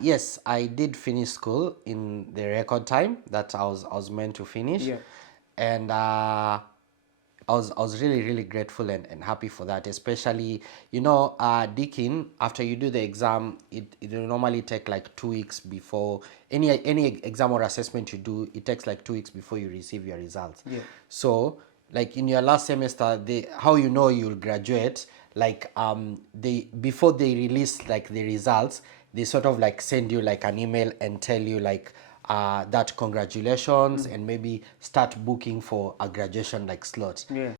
Yes, I did finish school in the record time that I was meant to finish. Yeah. And I was really grateful and happy for that, especially Deakin, after you do the exam, it will normally take like 2 weeks before any exam or assessment you do. It takes like 2 weeks before you receive your results. Yeah. So like in your last semester, how you'll graduate, like they before they release like the results, they sort of like send you like an email and tell you like that congratulations, and maybe start booking for a graduation like slot. Yeah.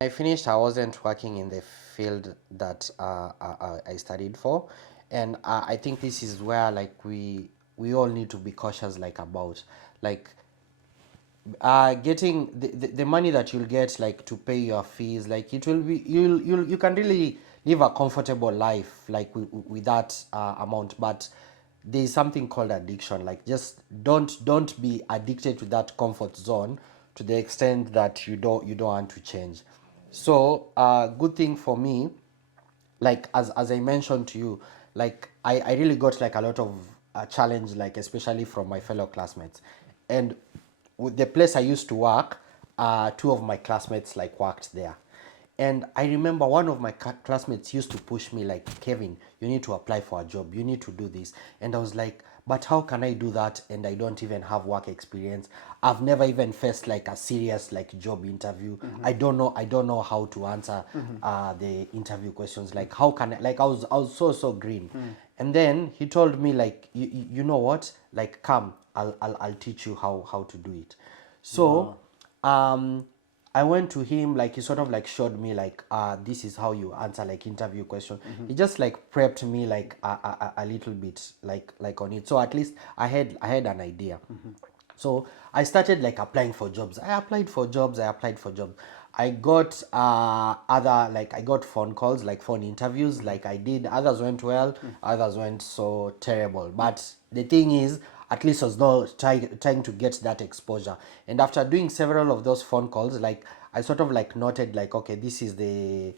I finished, I wasn't working in the field that I studied for, and I think this is where like we all need to be cautious like about like getting the money that you'll get like to pay your fees. Like it will be, you can really live a comfortable life like with that amount, but there is something called addiction. Like just don't be addicted to that comfort zone to the extent that you don't want to change. So good thing for me, like as I mentioned to you, like I really got like a lot of challenge, like especially from my fellow classmates. And with the place I used to work, two of my classmates like worked there. And I remember one of my classmates used to push me like, Kevin, you need to apply for a job, you need to do this. And I was like, but how can I do that and I don't even have work experience? I've never even faced like a serious like job interview. I don't know how to answer the interview questions. Like how can I, like I was so green. And then he told me like, you know what, like come, I'll teach you how to do it. So um I went to him, like he sort of like showed me like this is how you answer like interview question. He just like prepped me like a little bit like on it, so at least I had an idea. So I started like applying for jobs. I applied for jobs. I got I got phone calls, like phone interviews, like I did. Others went well, others went so terrible. But the thing is, at least I was not trying to get that exposure. And after doing several of those phone calls, like I sort of like noted like, okay, this is the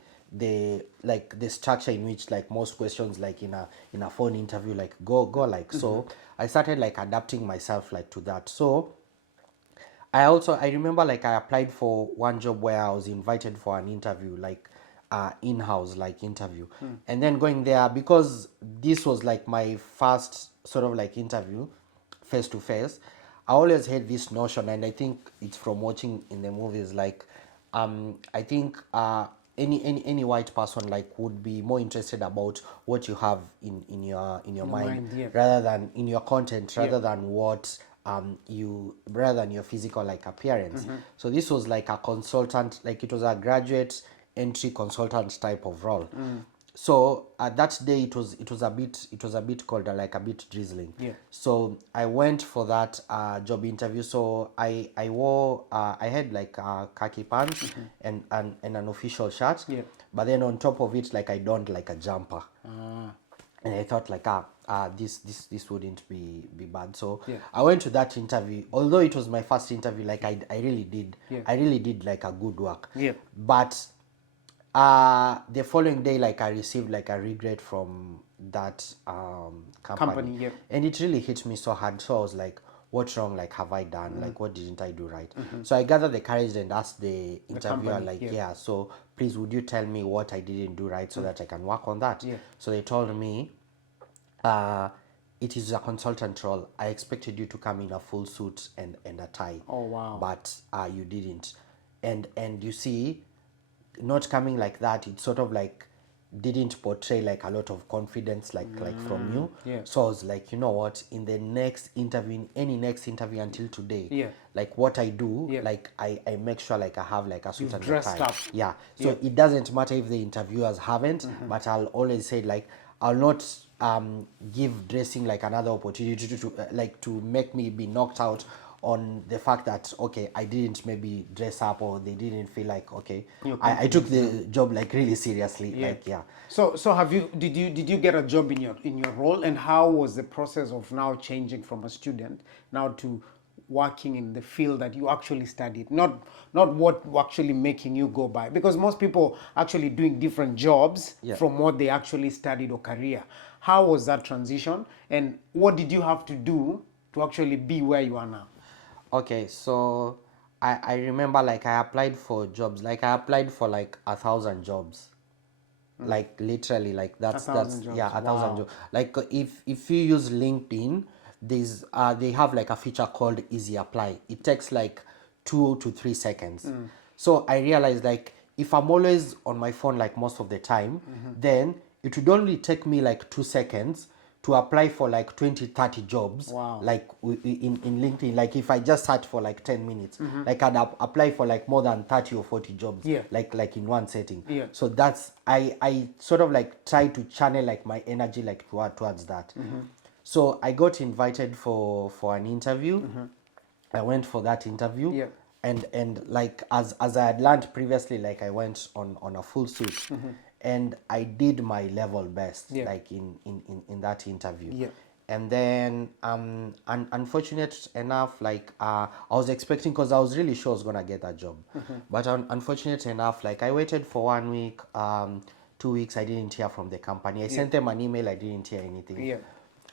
structure in which like most questions like in a phone interview like go like. So I started like adapting myself like to that. So I remember like I applied for one job where I was invited for an interview, like in-house like interview. And then going there, because this was like my first sort of like interview face to face, I always had this notion, and I think it's from watching in the movies, like I think any white person like would be more interested about what you have in your mind, mind, yeah. rather than in your content, rather than what rather than your physical like appearance. So this was like a consultant, like it was a graduate entry consultant type of role. So that day it was a bit colder, like a bit drizzling. Yeah. So I went for that job interview. So I wore I had like khaki pants and an official shirt. Yeah. But then on top of it, like I donned like a jumper. And I thought like this wouldn't be bad. So Yeah. I went to that interview. Although it was my first interview, like I really did Yeah. I really did like a good work. Yeah. But the following day, like I received like a regret from that company. Yeah. And it really hit me so hard. So I was like, what's wrong, like have I done, like what didn't I do right? So I gathered the courage and asked the interviewer company, like, yeah. yeah, so please would you tell me what I didn't do right so that I can work on that? Yeah. So they told me uh it is a consultant role. I expected you to come in a full suit and a tie. Oh, wow. But you didn't. And you see, not coming like that, it sort of like didn't portray like a lot of confidence like from you. Yeah. So I was like, you know what, in the next interview, in any next interview until today, Yeah. like what I do, Yeah. like I make sure like I have like a suit You've and a dressed tie. up. Yeah. So it doesn't matter if the interviewers haven't, but I'll always say like I'll not give dressing like another opportunity to like to make me be knocked out on the fact that okay, I didn't maybe dress up, or they didn't feel like okay, I took the job like really seriously. Like yeah. So have you did you get a job in your role, and how was the process of now changing from a student now to working in the field that you actually studied, not what actually making you go by, because most people actually doing different jobs Yeah. from what they actually studied or career. How was that transition, and what did you have to do to actually be where you are now? Okay, so I remember like I applied for jobs, like I applied for like 1,000 jobs, like literally like that's 1,000 yeah, jobs. 1,000 Wow. jobs. Like if you use LinkedIn, there's they have like a feature called Easy Apply. It takes like 2 to 3 seconds. So I realized like if I'm always on my phone like most of the time, then it would only take me like 2 seconds to apply for like 20, 30 jobs. Wow. Like in LinkedIn, like if I just search for like 10 minutes, like I'd apply for like more than 30 or 40 jobs. Yeah. Like in one setting. Yeah. So that's I sort of like try to channel like my energy like towards that. So I got invited for an interview. I went for that interview. Yeah. And like as I had learned previously, like I went on a full suit, and I did my level best. Yeah. Like in that interview. Yeah. And then unfortunate enough, like I was expecting, because I was really sure I was gonna get that job, but unfortunate enough, like I waited for 1 week, 2 weeks, I didn't hear from the company. I sent them an email, I didn't hear anything. Yeah.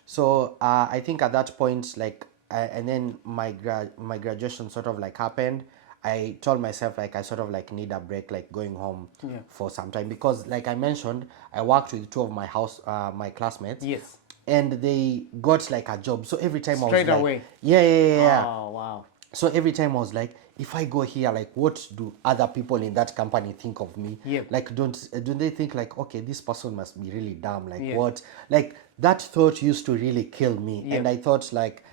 So I think at that point, like, and then my graduation sort of like happened. I told myself like I sort of like need a break, like going home for some time, because like I mentioned, I worked with two of my classmates. Yes. And they got like a job. So every time Straight I was away. like, yeah. Oh, wow. So every time I was like, if I go here, like, what do other people in that company think of me? Yep. Like, don't they think like, okay, this person must be really dumb? Like, Yeah. what? Like that thought used to really kill me, Yep. and I thought like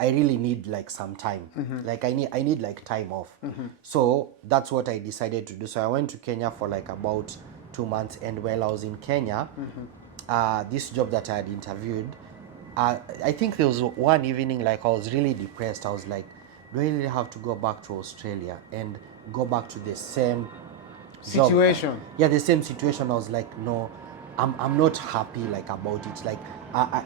I really need like some time. Like I need like time off. So that's what I decided to do. So I went to Kenya for like about 2 months, and while I was in Kenya, this job that I had interviewed, I think there was one evening, like I was really depressed. I was like, do I really have to go back to Australia and go back to the same job? Situation. Yeah, the same situation. I was like, no, I'm not happy like about it. Like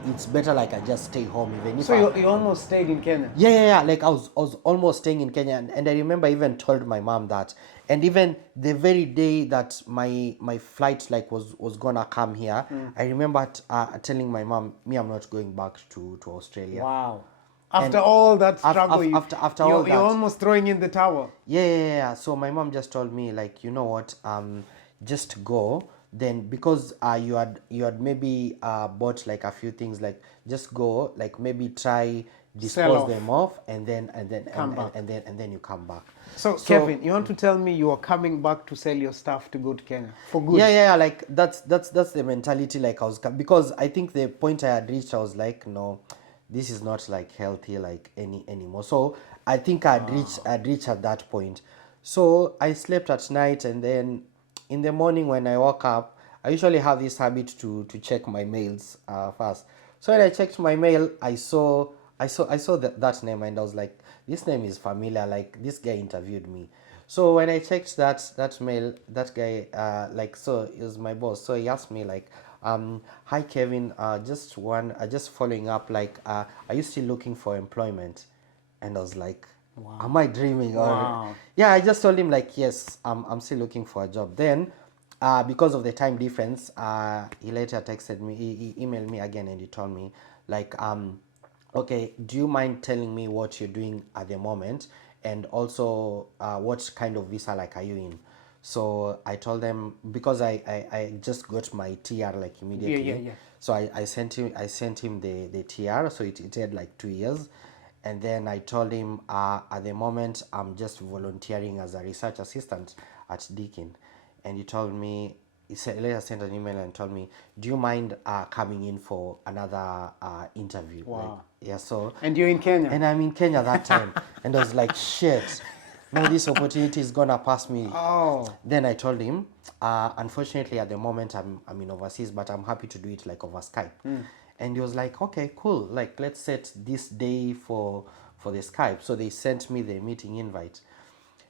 it's better like I just stay home, even if So you almost stayed in Kenya? yeah. Like I was almost staying in Kenya, and I remember I even told my mom that. And even the very day that my flight like was gonna come here, I remember telling my mom, me, I'm not going back to Australia. Wow. After all that struggle, after all that, you're almost throwing in the towel. Yeah. So my mom just told me like, you know what, just go. Then because you had maybe bought like a few things, like just go, like maybe try dispose them off, and then you come back. So Kevin, you want to tell me you are coming back to sell your stuff to go to Kenya for good? Yeah. Like that's the mentality. Like I was, because I think the point I had reached, I was like, no, this is not like healthy like anymore. So I think I'd reached at that point. So I slept at night, and then in the morning when I woke up, I usually have this habit to check my mails first. So when I checked my mail, I saw that name, and I was like, this name is familiar. Like this guy interviewed me. So when I checked that mail, that guy so it was my boss. So he asked me like, hi Kevin, just following up, like, are you still looking for employment? And I was like, wow, am I dreaming? Wow. Or yeah, I just told him like, yes, I'm still looking for a job. Then because of the time difference, he later texted me, he emailed me again, and he told me like, okay, do you mind telling me what you're doing at the moment, and also what kind of visa like are you in? So I told them, because I just got my TR like immediately. Yeah. So I sent him the TR, so it had like 2 years. And then I told him, at the moment I'm just volunteering as a research assistant at Deakin. And he told me, he said, later sent an email and told me, do you mind coming in for another interview? Wow. Like, yeah, so. And you're in Kenya? And I'm in Kenya that time. And I was like, shit, no, this opportunity is gonna pass me. Oh. Then I told him, unfortunately at the moment I'm in overseas, but I'm happy to do it like over Skype. And he was like, okay, cool, like let's set this day for the Skype. So they sent me the meeting invite.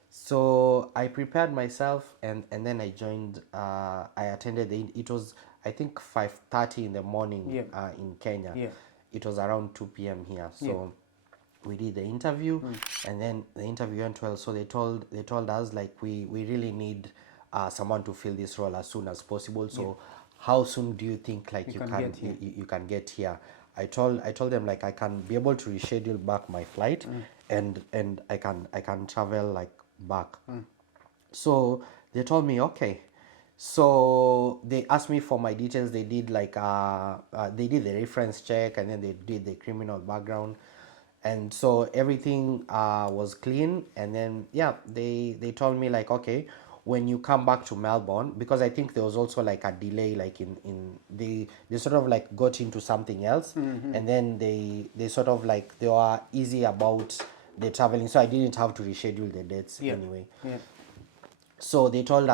So I prepared myself, and then I joined. I attended it was, I think, 5:30 in the morning. Yeah. In Kenya. Yeah. It was around 2 p.m. here. So we did the interview, and then the interview went well. So they told us, like, we really need someone to fill this role as soon as possible. So how soon do you think, like, you can can get here? you can get here? I told them, like, I can be able to reschedule back my flight, and I can travel like back. So they told me, okay. So they asked me for my details. They did like they did the reference check, and then they did the criminal background, and so everything was clean. And then yeah, they told me, like, okay, when you come back to Melbourne, because I think there was also like a delay, like in they sort of like got into something else, and then they sort of like, they were easy about the traveling, so I didn't have to reschedule the dates anyway. Yeah. So they told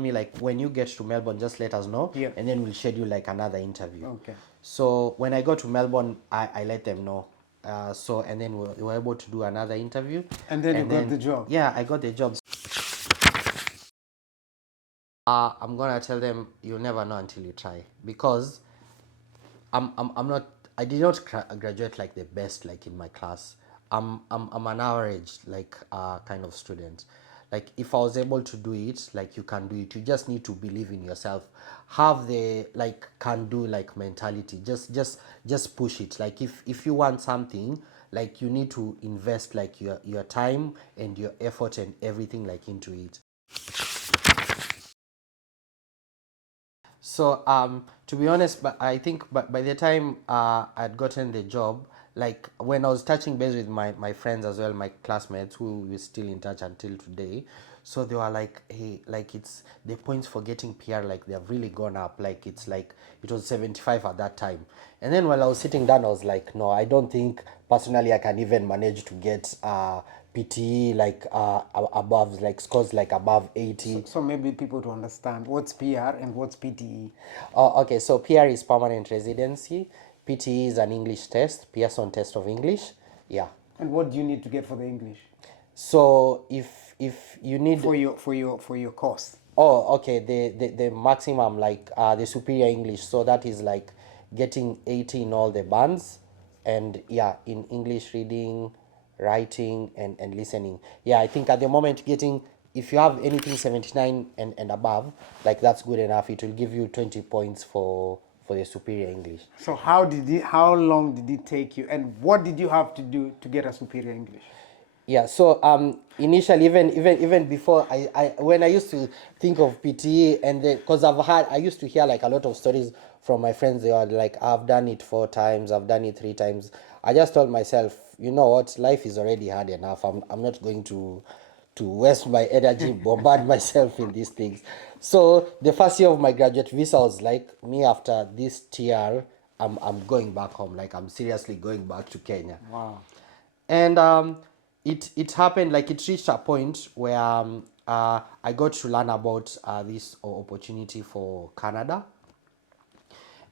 me, like, when you get to Melbourne, just let us know, Yeah. and then we'll schedule like another interview. Okay. So when I got to Melbourne, I let them know. So, and then we were able to do another interview. And then you got the job. Yeah, I got the job. I'm gonna tell them, you'll never know until you try, because I'm not, I did not graduate like the best, like, in my class. I'm an average, like, kind of student. Like, if I was able to do it, like, you can do it. You just need to believe in yourself. Have the, like, can do, like, mentality. Just push it. Like, if you want something, like, you need to invest, like, your time and your effort and everything, like, into it. So, to be honest, but I think, by the time I'd gotten the job, like, when I was touching base with my friends as well, my classmates who we're still in touch until today, so they were like, hey, like, it's the points for getting PR, like, they have really gone up. Like, it's like, it was 75 at that time. And then while I was sitting down, I was like, no, I don't think personally I can even manage to get PTE, like, above, like, scores like above 80. So maybe people to understand what's PR and what's PTE. Oh, okay, so PR is permanent residency. PTE is an English test, Pearson test of English. Yeah. And what do you need to get for the English? So if you need, For your course. oh, okay, the maximum, like, the superior English, so that is like getting 80 in all the bands, and yeah, in English reading, writing, and listening. Yeah, I think at the moment, getting, if you have anything 79 and above, like, that's good enough. It will give you 20 points for the superior English. So how long did it take you, and what did you have to do to get a superior English? Yeah, so initially, even before, I when I used to think of PTE, and then, because I used to hear like a lot of stories from my friends. They were like, I've done it 4 times, I've done it 3 times. I just told myself, you know what, life is already hard enough. I'm not going to waste my energy, bombard myself in these things. So the first year of my graduate visa was like, me, after this TR, I'm going back home. Like, I'm seriously going back to Kenya. Wow. And it happened, like, it reached a point where I got to learn about this opportunity for Canada.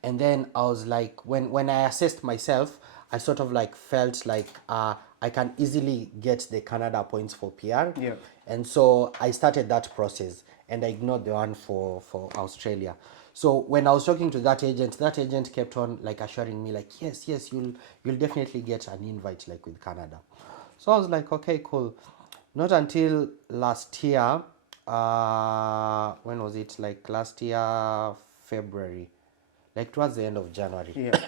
And then I was like, when I assessed myself, I sort of like felt like I can easily get the Canada points for PR. Yeah. And so I started that process, and I ignored the one for Australia. So when I was talking to that agent kept on like assuring me, like, yes, you'll definitely get an invite, like, with Canada. So I was like, okay, cool. Not until last year, when was it? Like, last year, February, like towards the end of January. Yeah.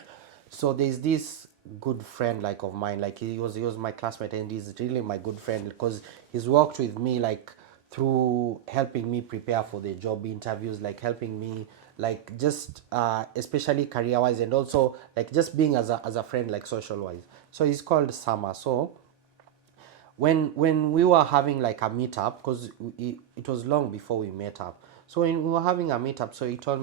So there's this good friend, like, of mine, like, he was my classmate, and he's really my good friend, because he's worked with me like through helping me prepare for the job interviews, like helping me, like just especially career wise, and also like just being as a friend, like social wise. So he's called Summer. So when we were having like a meetup, because it was long before we met up, so when we were having a meetup, so he told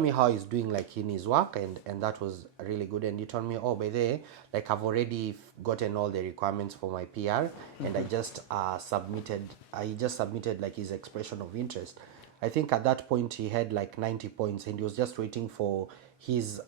me how he's doing like in his work, and that was really good. And he told me, oh, by the way, like I've already gotten all the requirements for my PR, and I just he just submitted like his expression of interest. I think at that point he had like 90 points, and he was just waiting for his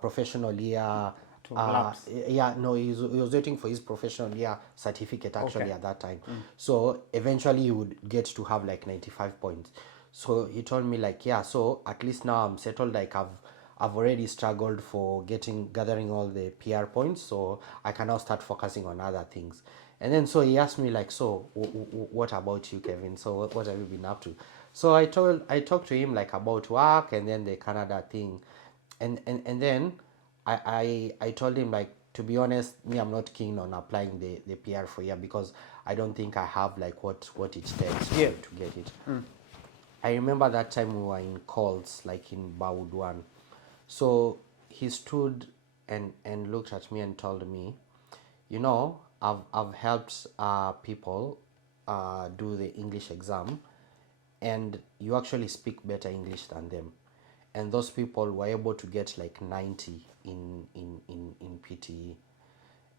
professional year To lapse. yeah, no, he was waiting for his professional year certificate actually Okay. at that time. So eventually he would get to have like 95 points. So he told me like, yeah, so at least now I'm settled, like I've already struggled for gathering all the PR points, so I can now start focusing on other things. And then so he asked me like, so what about you, Kevin? So what have you been up to? So I talked to him like about work, and then the Canada thing, and then I told him like, to be honest, me, I'm not keen on applying the PR for here, because I don't think I have like what it takes to get it. I remember that time we were in calls like in Baudouan. So he stood and looked at me and told me, you know, I've helped people do the English exam, and you actually speak better English than them. And those people were able to get like 90 in PTE.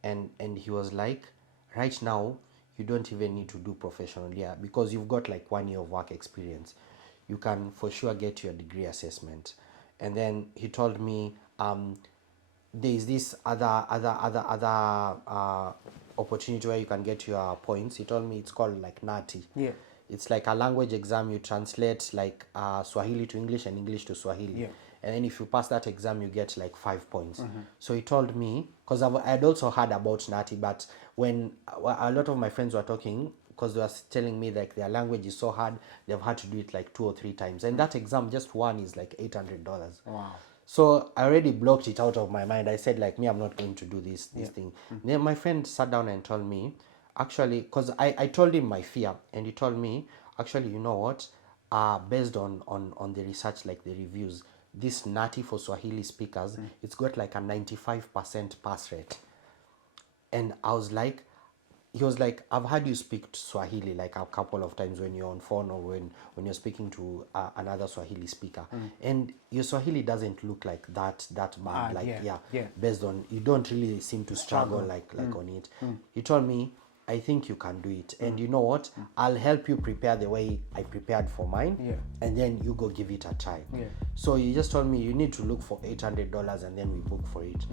And he was like, right now you don't even need to do professional year, because you've got like 1 year of work experience. You can for sure get your degree assessment. And then he told me, there is this other opportunity where you can get your points. He told me it's called like NATI. Yeah. It's like a language exam. You translate like Swahili to English and English to Swahili. Yeah. And then if you pass that exam, you get like 5 points. So he told me, because I'd also heard about NATI, but when a lot of my friends were talking, because they were telling me like their language is so hard, they've had to do it like 2 or 3 times. And that exam, just one, is like $800. Wow. So I already blocked it out of my mind. I said like, me, I'm not going to do this thing. Then my friend sat down and told me, actually, because I told him my fear, and he told me, actually, you know what, based on the research, like the reviews, this Nati for Swahili speakers, it's got like a 95% pass rate. And I was like, he was like, I've heard you speak Swahili like a couple of times when you're on phone, or when you're speaking to another Swahili speaker, and your Swahili doesn't look like that bad. Like yeah. based on, you don't really seem to struggle like on it. He told me, I think you can do it, and you know what, I'll help you prepare the way I prepared for mine, and then you go give it a try. So he just told me, you need to look for $800, and then we book for it.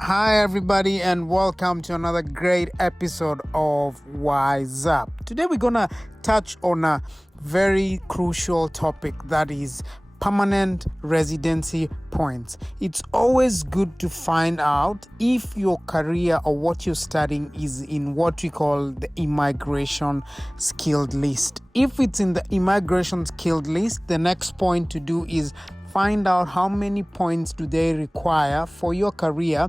Hi, everybody, and welcome to another great episode of Wise Up. Today, we're going to touch on a very crucial topic, that is permanent residency points. It's always good to find out if your career or what you're studying is in what we call the immigration skilled list. If it's in the immigration skilled list, the next point to do is find out how many points do they require for your career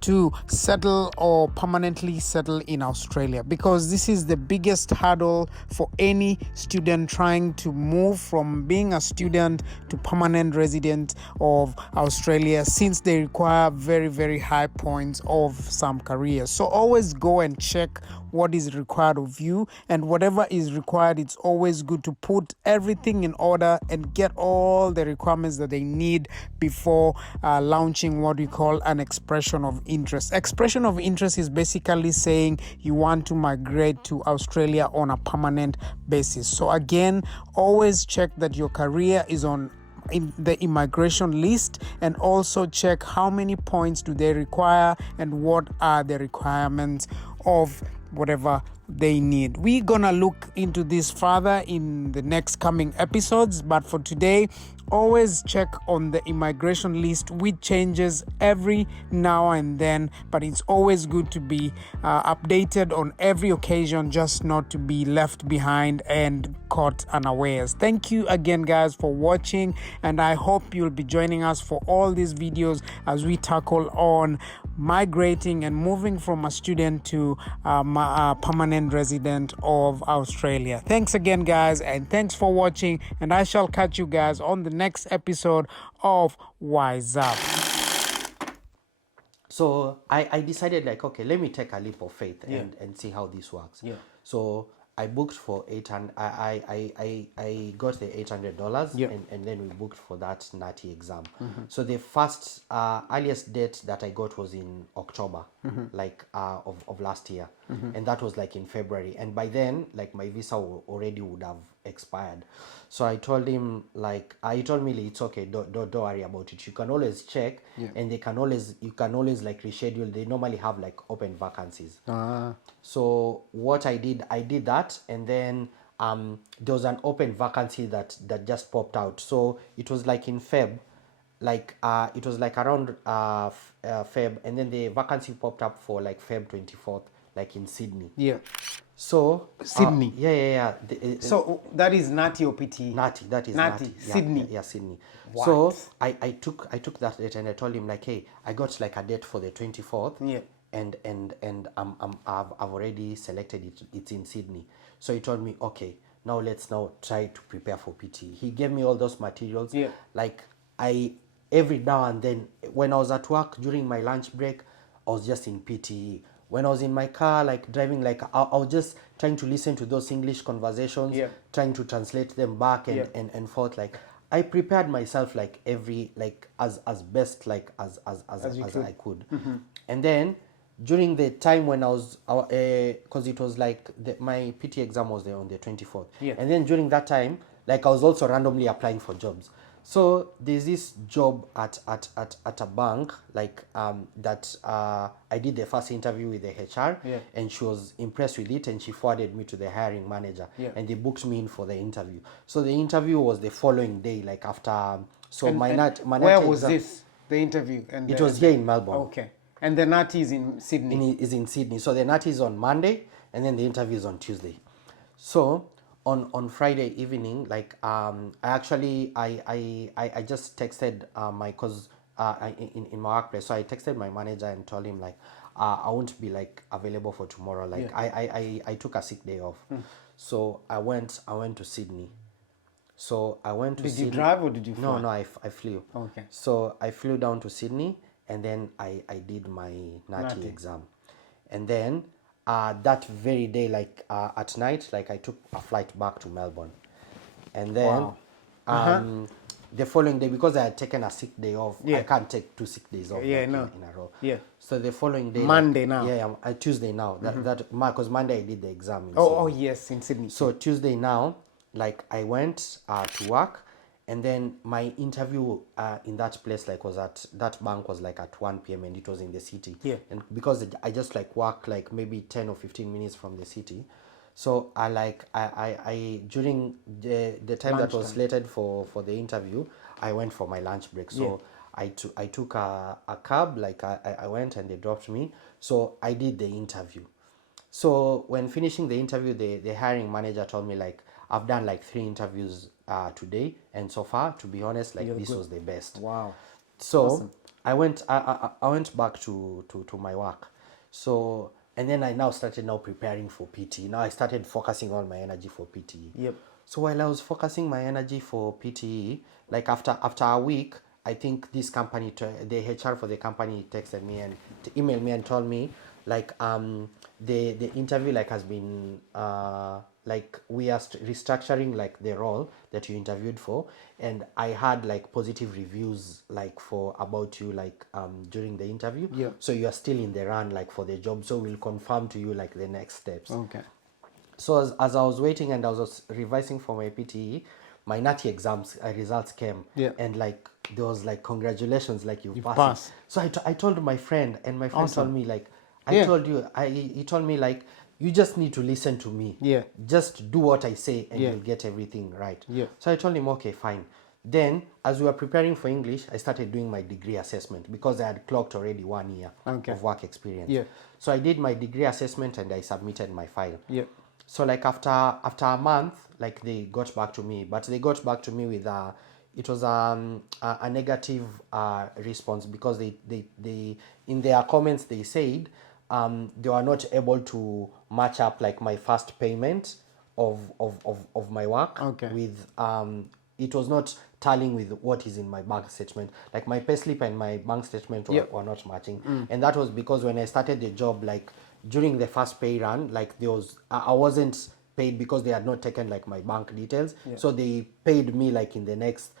to settle or permanently settle in Australia, because this is the biggest hurdle for any student trying to move from being a student to permanent resident of Australia, since they require very, very high points of some careers. So always go and check what is required of you, and whatever is required, it's always good to put everything in order and get all the requirements that they need before launching what we call an expression of interest. Expression of interest is basically saying you want to migrate to Australia on a permanent basis. So again, always check that your career is on in the immigration list, and also check how many points do they require and what are the requirements of whatever they need. We're gonna look into this further in the next coming episodes, but for today, always check on the immigration list, which changes every now and then, but it's always good to be updated on every occasion, just not to be left behind and caught unawares. Thank you again, guys, for watching, and I hope you'll be joining us for all these videos as we tackle on migrating and moving from a student to a permanent resident of Australia. Thanks again, guys, and thanks for watching, and I shall catch you guys on the next episode of Wise Up. So I decided like, okay, let me take a leap of faith and see how this works. Yeah. So I booked for 800. I got the $800, and then we booked for that NATI exam. So the first earliest date that I got was in October, like of last year, and that was like in February. And by then, like my visa already would have expired. So I told him like, he told me it's okay, don't worry about it. You can always check, and you can always like reschedule. They normally have like open vacancies. So what I did that, and then there was an open vacancy that just popped out. So it was like in Feb, like it was like around Feb, and then the vacancy popped up for like Feb 24th, like in Sydney. Yeah. So Sydney. Yeah. So that is NATI or PTE? NATI, that is NATI. NATI. Sydney. Yeah, Sydney. What? So I took that date, and I told him like, hey, I got like a date for the 24th. Yeah. And I've already selected it. It's in Sydney. So he told me, okay, now let's try to prepare for PT. He gave me all those materials. Yeah. Like every now and then when I was at work during my lunch break, I was just in PTE. When I was in my car, like driving, like I was just trying to listen to those English conversations, trying to translate them back and forth. Like I prepared myself like every like as best like as I could. And then during the time when I was, because it was like my PT exam was there on the 24th. And then during that time, like I was also randomly applying for jobs. So there's this job at a bank, like that I did the first interview with the HR, and she was impressed with it, and she forwarded me to the hiring manager, and they booked me in for the interview. So the interview was the following day, like after. So my where was this? The interview? And it was here in Melbourne. Okay. And the NATI is in Sydney. Is in Sydney. So the NATI is on Monday, and then the interview is on Tuesday. So on Friday evening, like I just texted my cause in my workplace. So I texted my manager and told him like I won't be like available for tomorrow. Like I took a sick day off. So I went to Sydney. So I went to Sydney. Did you drive or did you fly? No, I flew. Okay. So I flew down to Sydney, and then I did my NATI exam. And then that very day, like at night, like I took a flight back to Melbourne. And then the following day, because I had taken a sick day off, I can't take 2 sick days off in a row. So the following day, Monday now. Tuesday now. Because Monday I did the exam in Sydney. Sydney. Yes, in Sydney. So Tuesday now, like I went to work, and then my interview in that place, like was at that bank, was like at 1 p.m. and it was in the city. And because I just like work like maybe 10 or 15 minutes from the city, so I during the time that was slated for the interview, I went for my lunch break. So I took a cab, like I went and they dropped me. So I did the interview. So when finishing the interview, the hiring manager told me like, I've done like 3 interviews today, and so far, to be honest, like this was the best. Wow. So awesome. I went back to my work. So and then I now started preparing for PT. Now I started focusing all my energy for PTE. So while I was focusing my energy for PTE, like after a week, I think this company, the HR for the company, texted me and emailed me and told me like the interview like has been like we are restructuring like the role that you interviewed for, and I had like positive reviews like for about you like during the interview. So you are still in the run like for the job, so we'll confirm to you like the next steps. Okay. So as I was waiting and I was revising for my PTE, my NATI exams results came, and like there was like, congratulations, like you passed. So I told my friend, and my friend told me like, he told me like, you just need to listen to me. Just do what I say and you'll get everything right. So I told him, okay, fine. Then, as we were preparing for English, I started doing my degree assessment because I had clocked already 1 year Okay. of work experience. Yeah. So I did my degree assessment and I submitted my file. Yeah. So like after a month, like they got back to me, but they got back to me with it was a negative response because they in their comments they said they were not able to match up like my first payment of my work Okay. with it was not tallying with what is in my bank statement. Like my payslip and my bank statement were not matching, and that was because when I started the job, like during the first pay run, like there was I wasn't paid because they had not taken like my bank details, so they paid me like in the next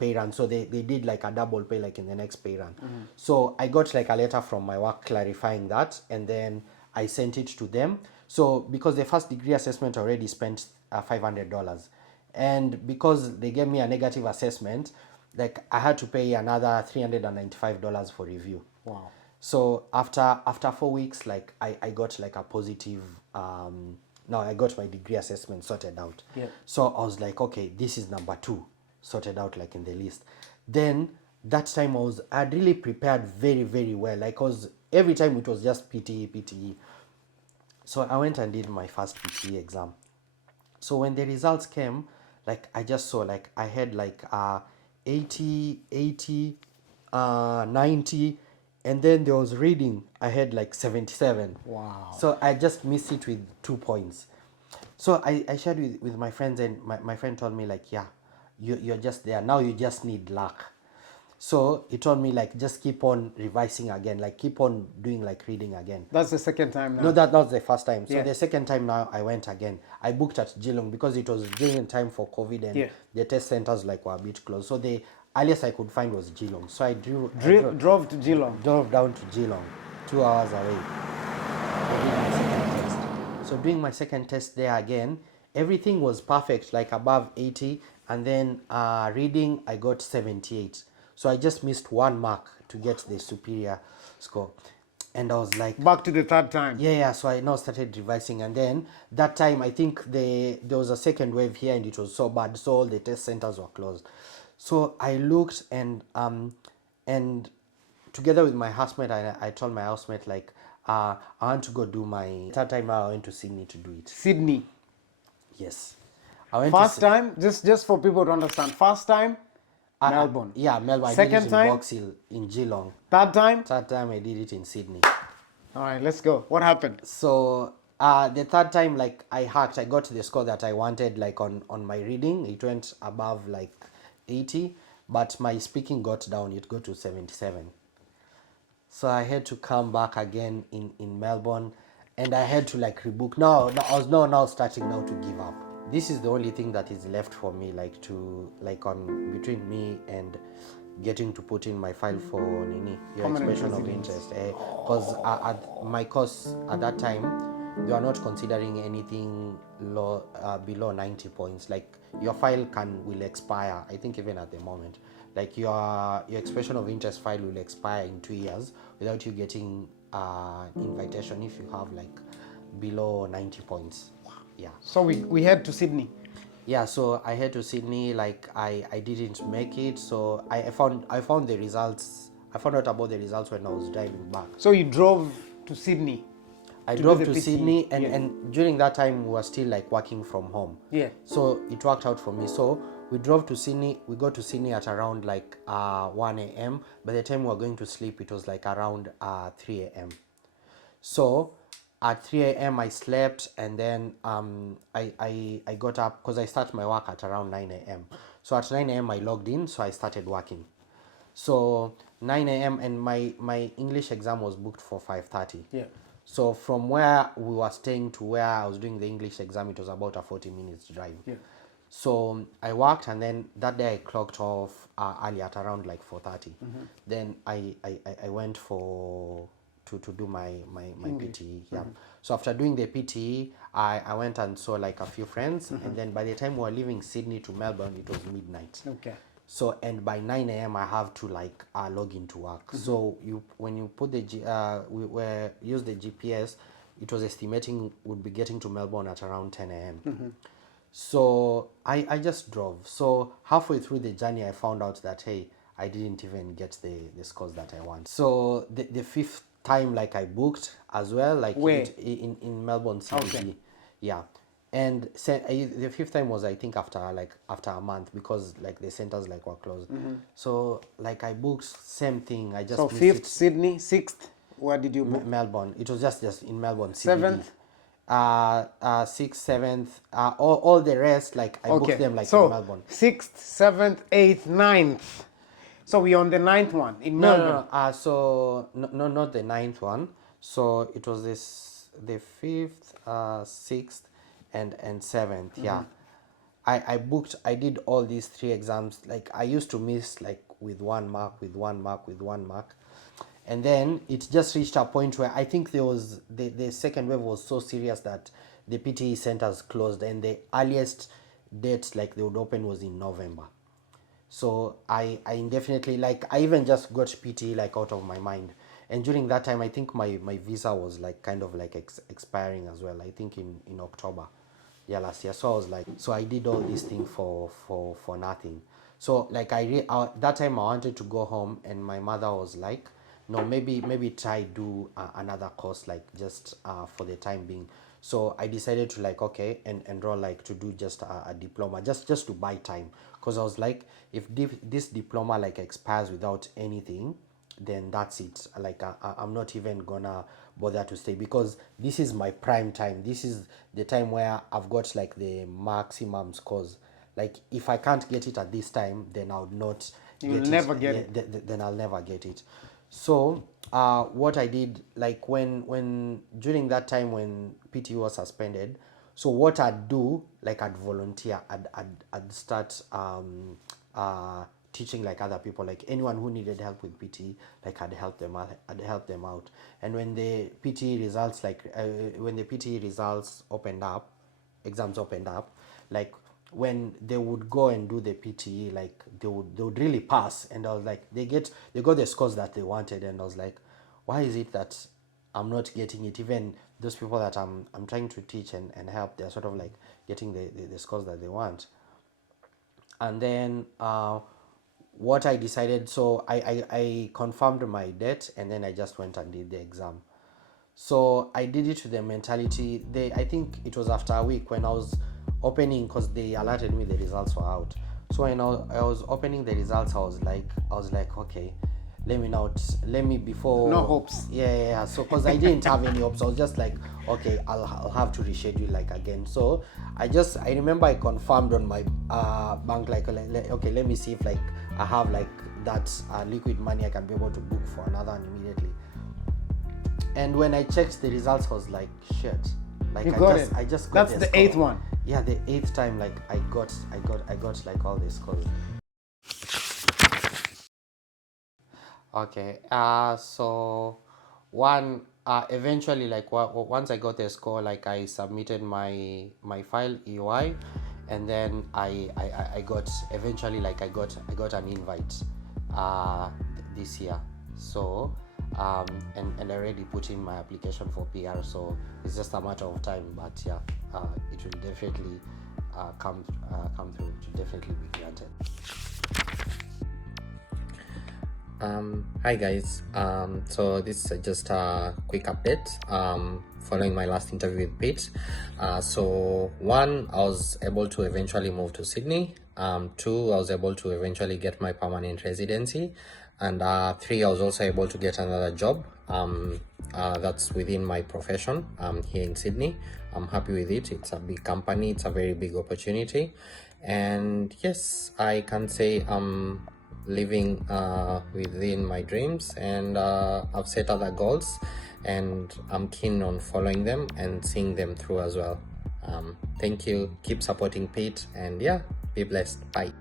pay run. So they did like a double pay like in the next pay run. So I got like a letter from my work clarifying that, and then I sent it to them. So because the first degree assessment already spent $500, and because they gave me a negative assessment, like I had to pay another $395 for review. Wow. So after 4 weeks, like I got like a positive now I got my degree assessment sorted out. Yeah. So I was like, okay, this is number 2 sorted out like in the list. Then that time I'd really prepared very, very well. Like cause every time it was just PTE. So I went and did my first PTE exam. So when the results came, like I just saw like I had like 80, 90, and then there was reading I had like 77. Wow. So I just missed it with 2 points. So I shared with my friends, and my friend told me like, yeah, you're just there now, you just need luck. So he told me like just keep on revising again, like keep on doing like reading again. That's the second time now. No, that was the first time. So Yeah. the second time now I went again. I booked at Geelong because it was during time for COVID, and Yeah. the test centers like were a bit closed. So the earliest I could find was Geelong. So I Drove to Geelong. drove down to Geelong, 2 hours away. For doing my second test. So doing my second test there again, everything was perfect, like above 80, and then reading I got 78. So I just missed 1 mark to get the superior score, and I was like, Back to the third time. yeah. So I now started revising, and then that time I think there was a second wave here, and it was so bad, so all the test centers were closed. So I looked, and together with my housemate, I told my housemate like, I want to go do my third time. I went to Sydney to do it. Sydney. Yes, I went First to time, just for people to understand. First time, Melbourne. Yeah, Melbourne. Second I did it in time? Box Hill in Geelong. Third time. Third time I did it in Sydney. All right, let's go. What happened? So the third time, like I hacked, I got the score that I wanted, like on my reading. It went above like 80, but my speaking got down. It got to 77. So I had to come back again in Melbourne, and I had to like rebook. Now I was now starting now to give up. This is the only thing that is left for me, like to like on between me and getting to put in my file for your Permanent expression of residence. interest, because at my course at that time they are not considering anything low below 90 points. Like your file will expire, I think, even at the moment. Like your expression of interest file will expire in 2 years without you getting invitation if you have like below 90 points. Yeah. So we head to Sydney. Yeah, so I head to Sydney. Like I didn't make it, so I found the results. I found out about the results when I was driving back. So you drove to Sydney. I to drove do to the PTE. Sydney, and, Yeah. and during that time we were still like working from home. Yeah. So it worked out for me. So we drove to Sydney. We got to Sydney at around like 1 a.m. By the time we were going to sleep, it was like around 3 a.m. So at 3 a.m. I slept, and then I got up because I start my work at around 9 a.m. So at 9 a.m. I logged in, so I started working. So 9 a.m. and my English exam was booked for 5:30. Yeah. So from where we were staying to where I was doing the English exam, it was about a 40 minutes drive. Yeah. So I worked, and then that day I clocked off early at around like 4:30. Then I went to do my PTE. Yeah. So after doing the PTE, I went and saw like a few friends, and then by the time we were leaving Sydney to Melbourne, it was midnight. Okay. So, and by 9 a.m. I have to like log into work. So when you put the use the GPS, it was estimating would be getting to Melbourne at around 10 a.m. So I just drove. So halfway through the journey, I found out that, hey, I didn't even get the scores that I want. So the fifth time, like, I booked as well, like Where? in Melbourne CBD. Okay. Yeah. And the fifth time was, I think, after a month, because like the centers like were closed. So like I booked same thing. I just So missed fifth it. Sydney, sixth. Where did you book? Melbourne. It was just in Melbourne CBD. Seventh. Sixth, seventh, all the rest, like I booked Okay. them like in So Melbourne. sixth, seventh, eighth, ninth. So we're on the ninth one in No, Melbourne. no, no. So no, not the ninth one. So it was the fifth, sixth, and seventh. Yeah, I booked. I did all these three exams. Like I used to miss like with 1 mark, with 1 mark, with 1 mark, and then it just reached a point where I think there was the second wave was so serious that the PTE centers closed, and the earliest date like they would open was in November. So I indefinitely, like, I even just got PT like out of my mind. And during that time, I think my visa was like kind of like expiring as well, I think in October, yeah, last year. So I was like, so I did all these things for nothing. So like that time I wanted to go home, and my mother was like, no, maybe try do another course, like just for the time being. So I decided to, like, okay, and enroll, like, to do just a diploma, just to buy time, because I was like, if this diploma like expires without anything, then that's it. Like I'm not even gonna bother to stay, because this is my prime time. This is the time where I've got like the maximum scores. Like if I can't get it at this time, then I would not You'll get never it. get Yeah, it. then I'll never get it. So what I did, like, when during that time when PTU was suspended, so what I'd do, like, I'd volunteer. I'd start teaching like other people, like anyone who needed help with PT, like I'd help them out. And when the PT results, like when the PT results opened up, exams opened up, like when they would go and do the PTE, like they would really pass. And I was like, they got the scores that they wanted, and I was like, why is it that I'm not getting it? Even those people that I'm trying to teach and help, they're sort of like getting the scores that they want. And then what I decided, so I confirmed my date, and then I just went and did the exam. So I did it with the mentality. I think it was after a week when I was opening, because they alerted me the results were out. So when I was opening the results, I was like, okay, let me before. No hopes. Yeah. So because I didn't have any hopes, I was just like, okay, I'll have to reschedule like again. So I remember I confirmed on my bank, like, okay, let me see if like I have like that liquid money I can be able to book for another one immediately. And when I checked the results, I was like, shit. Like You got it. I just got That's the the score. eighth one. Yeah, the eighth time, like I got like all the scores. Okay. So one eventually, like once I got the score, like I submitted my file EY, and then I got eventually, like I got an invite this year. So and I already put in my application for PR, so it's just a matter of time. But yeah, it will definitely come through. It will definitely be granted. Hi guys. So this is just a quick update following my last interview with Pete. So one, I was able to eventually move to Sydney. Two, I was able to eventually get my permanent residency. And three, I was also able to get another job that's within my profession here in Sydney. I'm happy with it. It's a big company. It's a very big opportunity. And yes, I can say I'm living within my dreams, and I've set other goals, and I'm keen on following them and seeing them through as well. Thank you. Keep supporting Pete, and yeah, be blessed. Bye.